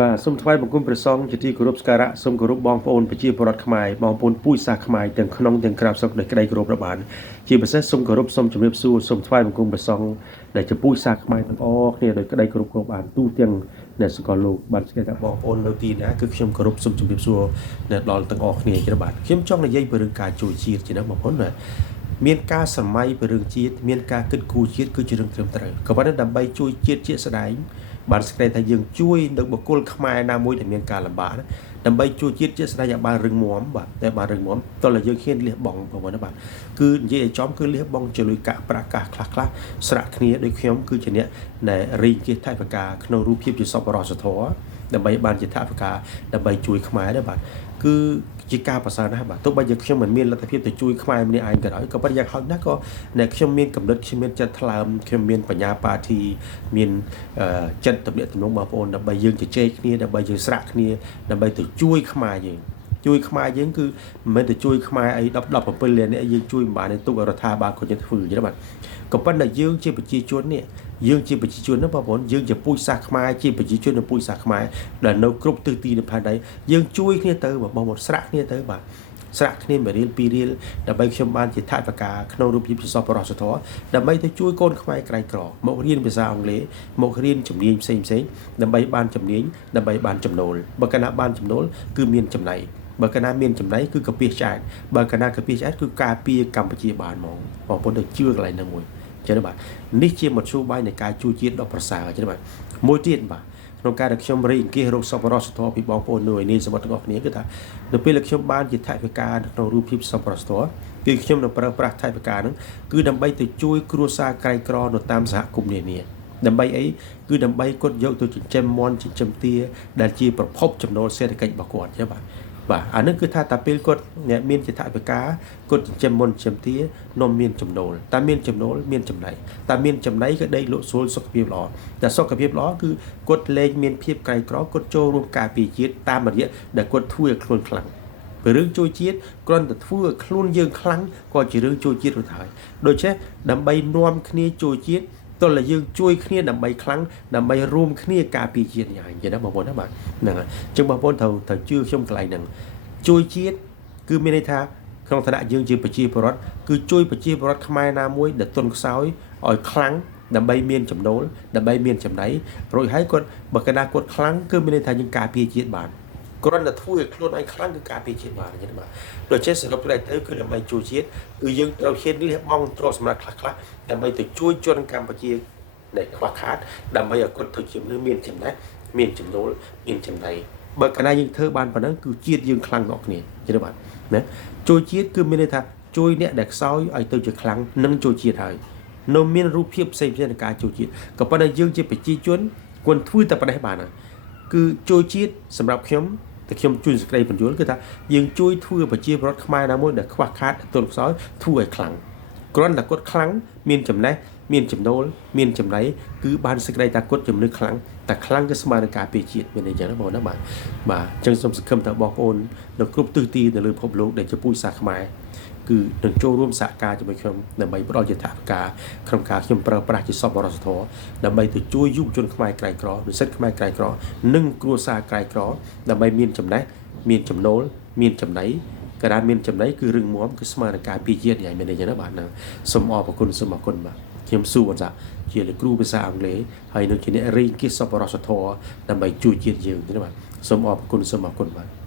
បាទសូមថ្លែងបង្គំព្រះសង្ឃជាទីគោរពសក្ការៈសូមគោរពបងប្អូនប្រជាពលរដ្ឋខ្មែរបងប្អូនពូជសាសន៍ខ្មែរទាំងក្នុងទាំងក្រៅស្រុកដោយក្តីគោរពរាប់អានជាពិសេសសូមគោរពសូមជម្រាបសួរសូមថ្លែងបង្គំព្រះសង្ឃដែលជាពូជសាសន៍ខ្មែរទាំងអស់គ្នាដោយក្តីគោរពរាប់អានទូទាំងអ្នកសកលលោកបានស្គាល់ថាបងប្អូននៅទីណាគឺខ្ញុំគោរពសូមជម្រាបសួរដល់ទាំងអស់គ្នាជាបាទខ្ញុំចង់និយាយពីរឿងការជួយជាតិជាណាបងប្អូនណាមានការសម័យពីរឿងជាតិមានការគិតគូរជាតិគឺជារឿងត្រឹមត្រូវក៏ប៉ុន្តែដើម្បីជួយជាតិជាស្ដែងបានស្គាល់ថាយើងជួយនៅបុគ្គលខ្មែរណាមួយដែលមានការលំបាកដើម្បីជួយជាតិជាស្ដែងឲ្យបានរឹងមាំបាទតែបានរឹងមាំតោះតែយើងហ៊ានលះបង់បងប្អូនណាបាទគឺនិយាយឲ្យចំគឺលះបង់ជាលុយកាក់ប្រាក់កាសខ្លះស្រាក់គ្នាដោយខ្ញុំគឺជាអ្នកដែលរីងជាថវិកាក្នុងរូបភាពជាសពរសធរដើម្បីបានជាថវិកាដើម្បីជួយខ្មែរដែរបាទគឺជាការប្រសើរណាស់បាទទោះបីជាខ្ញុំមិនមានលទ្ធភាពទៅជួយខ្មែរម្នាក់ឯងក៏ដោយក៏ប៉ុន្តែយ៉ាងហោចណាស់ក៏អ្នកខ្ញុំមានកំណត់ខ្ញុំមានចិត្តថ្លើមខ្ញុំមានបញ្ញាបាធីមានចិត្តទំនាក់ទំនងបងប្អូនដើម្បីយើងជជែកគ្នាដើម្បីយើងស្រាក់គ្នាដើម្បីទៅជួយខ្មែរយើងជួយខ្មែរយើងគឺមិនមែនទៅជួយខ្មែរអី17លាននេះយើងជួយមិនបានទេទុករដ្ឋាភិបាលគាត់จะធ្វើអញ្ចឹងបាទក៏ប៉ុន្តែយើងជាប្រជាជននេះយើងជាប្រជាជនណាបងប្អូនយើងជាពូជសាសន៍ខ្មែរជាប្រជាជននៃពូជសាសន៍ខ្មែរដែលនៅគ្រប់ទិសទីនៃផែនដីយើងជួយគ្នាទៅបងប្អូនស្រាក់គ្នាទៅបាទស្រាក់គ្នា1រៀល2រៀលដើម្បីខ្ញុំបានជាថវិកាក្នុងរូបភាពជាសពរសធរដើម្បីទៅជួយកូនខ្មែរក្រៃក្រមករៀនភាសាអង់គ្លេសមករៀនជំនាញផ្សេងដើម្បីបានជំនាញដើម្បីបានចំណូលបើកាលណាបានចំណូលគឺមានចំណៃបើកាលណាមានចំណៃគឺកាពីឆ្អែតបើកាលណាកាពីឆ្អែតគឺការពារកម្ពុជាបានហ្មងបងប្អូនទៅជឿកន្លែងហ្នឹងមួយចឹងបាទនេះជាមធ្យោបាយនៃការជួយជាតិដ៏ប្រសើរចឹងបាទមួយទៀតបាទក្នុងការដែលខ្ញុំរីកអង្គាសរោគសពរសធរពីបងប្អូននៅឯនេះសម្បត្តិទាំងអស់គ្នាគឺថានៅពេលដែលខ្ញុំបានជាថវិកាក្នុងរូបភាពសពរសធរគឺខ្ញុំនឹងប្រើប្រាស់ថវិកាហ្នឹងគឺដើម្បីទៅជួយគ្រួសារក្រីក្រនៅតាមសហគមន៍នានាដើម្បីអីគឺដើម្បីគាត់យកទៅចិញ្ចឹមមាន់ចិញ្ចឹមទាដែលជាប្រភពចំណូលសេដ្ឋកិច្ចរបស់គាត់ចឹងបាទអានឹងគឺថាតាពេលគាត់អ្នកមានជាថវិកាគាត់ចិញ្ចឹមមុនចិញ្ចឹមទានាំមានចំណូលតែមានចំណូលមានចំណៃតែមានចំណៃក៏ដេកលក់ស្រួលសុខភាពល្អតែសុខភាពល្អគឺគាត់លែងមានភាពក្រីក្រគាត់ចូលរួមការពារជាតិតាមរយៈដែលគាត់ធ្វើឲ្យខ្លួនខ្លាំងពីរឿងជួយជាតិគ្រាន់តែធ្វើឲ្យខ្លួនយើងខ្លាំងក៏ជារឿងជួយជាតិរួចហើយដូច្នេះដើម្បីនាំគ្នាជួយជាតិតើយើងជួយគ្នាដើម្បីខ្លាំងដើម្បីរួមគ្នាការពារជាតិយ៉ាងអញ្ចឹងណាបងប្អូនណាបាទហ្នឹងហើយអញ្ចឹងបងប្អូនត្រូវជឿខ្ញុំកន្លែងហ្នឹងជួយជាតិគឺមានន័យថាក្នុងឋានៈយើងជាប្រជាពលរដ្ឋគឺជួយប្រជាពលរដ្ឋខ្មែរណាមួយដែលទន់ខ្សោយឲ្យខ្លាំងដើម្បីមានចំណូលដើម្បីមានចំណៃរួចហើយគាត់បើកណ្ដាគាត់ខ្លាំងគឺមានន័យថាយើងការពារជាតិបានគ្រាន់តែធ្វើឲ្យខ្លួនឯងខ្លាំងគឺការពារជាតិបានអញ្ចឹងបាទដូច្នេះសរុបទៅគឺដើម្បីជួយជាតិគឺយើងត្រូវហ៊ានលះបង់ទ្រព្យសម្បត្តិខ្លះដើម្បីទៅជួយជនកម្ពុជាដែលខ្វះខាតដើម្បីឲ្យគាត់ទៅជាមនុស្សមានចំណេះមានចំណូលមានចំណៃបើកាលណាយើងធ្វើបានប៉ុណ្ណឹងគឺជាតិយើងខ្លាំងដល់គ្នាអញ្ចឹងបាទណាជួយជាតិគឺមានន័យថាជួយអ្នកដែលខ្សោយឲ្យទៅជាខ្លាំងនិងជួយជាតិហើយនៅមានរូបភាពផ្សេងៗនៃការជួយជាតិក៏ប៉ុន្តែយើងជាប្រជាជនគួរធ្វើតែប៉ុណ្ណេះបានគឺជួយជាតិសម្រាប់ខ្ញុំតែខ្ញុំជួយសេចក្តីបញ្យល់គឺថាយើងជួយធ្វើប្រជាពលរដ្ឋខ្មែរណាមួយដែលខ្វះខាតទន់ខ្សោយធ្វើឲ្យខ្លាំងគ្រាន់តែគាត់ខ្លាំងមានចំណេះមានចំណូលមានចំណៃគឺបានសេចក្តីថាគាត់ជំនឿខ្លាំងតែខ្លាំងគឺស្មើនឹងការពារជាតិមានអីចឹងណាបងណាបាទអញ្ចឹងសូមសង្ឃឹមថាបងប្អូននៅគ្រប់ទិសទីនៅលើពិភពលោកដែលជាពូជសាសន៍ខ្មែរគឺនឹងចូលរួមសហការជាមួយខ្ញុំដើម្បីផ្ដល់ជាថវិកាក្នុងការខ្ញុំប្រើប្រាស់ជាសពរសធរដើម្បីទៅជួយយុវជនខ្មែរក្រីក្រនិស្សិតខ្មែរក្រីក្រនិងគ្រួសារក្រីក្រដើម្បីមានចំណេះមានចំណូលមានចំណៃកាលណាមានចំណៃគឺរឹងមាំគឺស្មើនឹងការពារជាតិយ៉ាងមានន័យចឹងណាបាទណាសូមអរគុណសូមអរគុណបាទខ្ញុំស៊ូវណ្ណសាជាលោកគ្រូភាសាអង់គ្លេសហើយនឹងជាអ្នករៀនគិតសពរសធរដើម្បីជួយជាតិយើងណាបាទសូមអរគុណសូមអរគុណបាទ